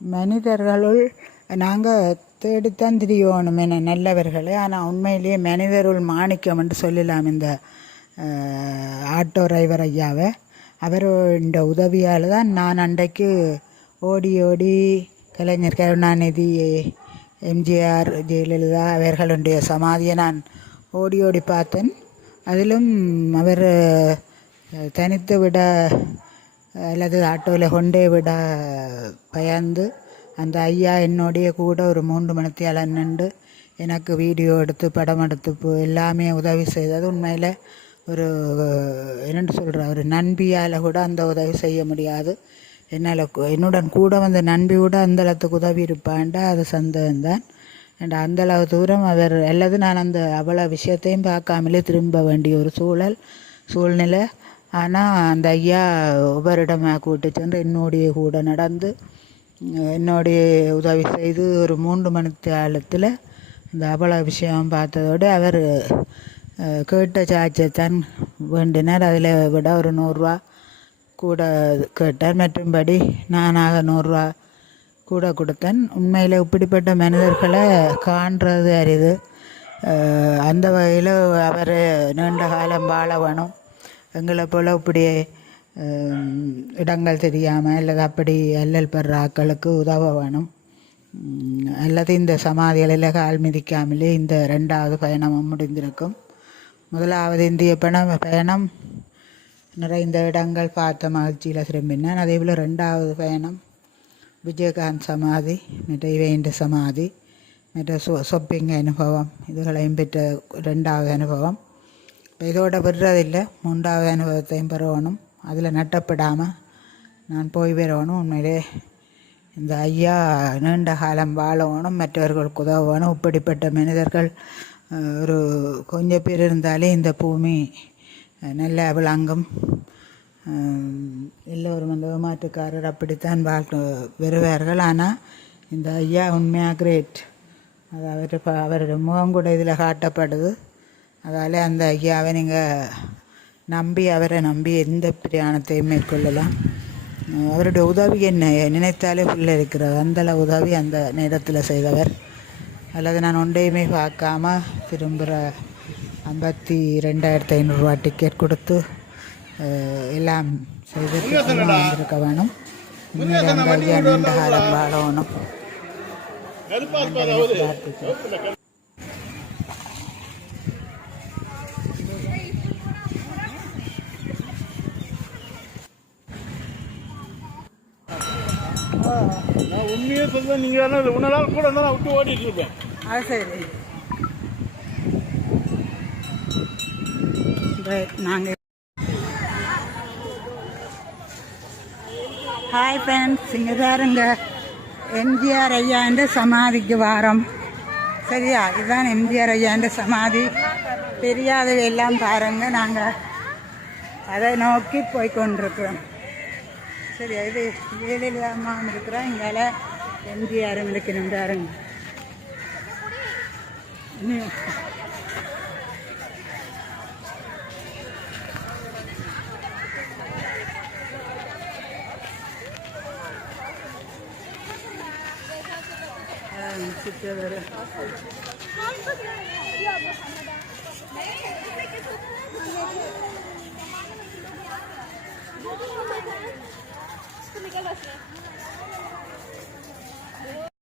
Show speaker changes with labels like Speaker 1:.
Speaker 1: மனிதர்களுள் நாங்கள் தேடித்தான் திரியணும் என நல்லவர்களே. ஆனால் உண்மையிலேயே மனிதருள் மாணிக்கம் என்று சொல்லலாம் இந்த ஆட்டோ டிரைவர் ஐயாவை. அவர் இந்த உதவியால் தான் நான் அன்றைக்கு ஓடி ஓடி கலைஞர் கருணாநிதி எம்ஜிஆர் ஜெயலலிதா அவர்களுடைய சமாதியை நான் ஓடி ஓடி பார்த்தேன். அதிலும் அவர் தனித்து விட அல்லது ஆட்டோவில் கொண்டே விட பயந்து அந்த ஐயா என்னுடைய கூட ஒரு மூன்று மணித்தியால நின்று எனக்கு வீடியோ எடுத்து படம் எடுத்து எல்லாமே உதவி செய்தது உண்மையில் ஒரு என்னென்னு சொல்கிற ஒரு நண்பியால் கூட அந்த உதவி செய்ய முடியாது. என்னால் என்னுடன் கூட வந்த நண்பி கூட அந்த அளவுக்கு உதவி இருப்பான்டா அது சந்தேகம்தான். அண்ட் அந்த அளவு தூரம் அவர் அல்லது நான் அந்த அவ்வளோ விஷயத்தையும் பார்க்காமலே திரும்ப வேண்டிய ஒரு சூழல் சூழ்நிலை. ஆனால் அந்த ஐயா ஒவ்வொருடமாக கூட்டிட்டு சென்று என்னுடைய கூட நடந்து என்னுடைய உதவி செய்து ஒரு மூன்று மணி காலத்தில் இந்த அபல விஷயம் பார்த்ததோடு அவர் கேட்ட சாட்சியத்தான் வேண்டினார். அதில் விட ஒரு நூறுரூவா கூட கேட்டார். மற்றும்படி நானாக நூறுரூவா கூட கொடுத்தேன். உண்மையில் இப்படிப்பட்ட மனிதர்களை காண்றது அரிது. அந்த வகையில் அவர் நீண்ட காலம் வாழ வேணும் எங்களை போல் இப்படி இடங்கள் தெரியாமல் அல்லது அப்படி அல்லல் பெற ஆக்களுக்கு உதவ வேணும். அல்லது இந்த சமாதிகளில் கால் மிதிக்காமலே இந்த ரெண்டாவது பயணமும் முடிந்திருக்கும். முதலாவது இந்திய பணம் பயணம் நிறைந்த இடங்கள் பார்த்த மகிழ்ச்சியில் திரும்பினான். அதே போல் ரெண்டாவது பயணம் விஜயகாந்த் சமாதி மற்ற இவையின் சமாதி மற்ற சொ சொப்பிங் அனுபவம் இதுகளையும் பெற்ற ரெண்டாவது அனுபவம். இப்போ இதோட விடுறதில்லை. மூன்றாவது அனுபவத்தையும் பெறணும் அதில் நட்டப்படாமல் நான் போய் பெறணும் உண்மையிலே இந்த ஐயா நீண்ட காலம் வாழணும் மற்றவர்களுக்கு உதவணும் இப்படிப்பட்ட மனிதர்கள் ஒரு கொஞ்சம் பேர் இருந்தாலே இந்த பூமி நல்ல விளங்கும் எல்லோரும் அந்த மாட்டுக்காரர் அப்படித்தான் வாழ் வருவார்கள். ஆனால் இந்த ஐயா உண்மையாக கிரேட் அது அவர் அவருடைய முகம் கூட இதில் காட்டப்படுது. அதால் அந்த ஐயாவை நீங்கள் நம்பி அவரை நம்பி எந்த பிரயாணத்தையும் மேற்கொள்ளலாம். அவருடைய உதவி என்ன? நினைத்தாலே உள்ளே இருக்கிறது அந்தளவு உதவி அந்த நேரத்தில் செய்தவர். அல்லது நான் ஒன்றையுமே பார்க்காம திரும்புகிற ஐம்பத்தி ரெண்டாயிரத்தி ஐநூறுரூவா டிக்கெட் கொடுத்து எல்லாம் செய்து சும்மா வந்திருக்க வேணும். உண்மையிலே அந்த ஐயா நீண்ட காலம் வாழணும்
Speaker 2: நான் உண்மையே சொல்ல நீங்க என்ன உன்ன நாள் கூட இருந்தா நான் விட்டு ஓடிட்டு இருப்பேன்.
Speaker 1: அது சரி. நாங்கள் ஹாய் ஃப்ரெண்ட்ஸ் இங்கே பாருங்க. எம்ஜிஆர் ஐயாண்ட சமாதிக்கு வாரம். சரியா? இதுதான் எம்ஜிஆர் ஐயாண்ட சமாதி. தெரியாதவை எல்லாம் பாருங்க நாங்கள் அதை நோக்கி போய் கொண்டிருக்கிறோம் சரி இது ஜெயலலிதா அம்மாவும் இருக்கிறோம் இங்கால எம்ஜிஆரும் இருக்கணும் சித்தவர்
Speaker 3: Okay.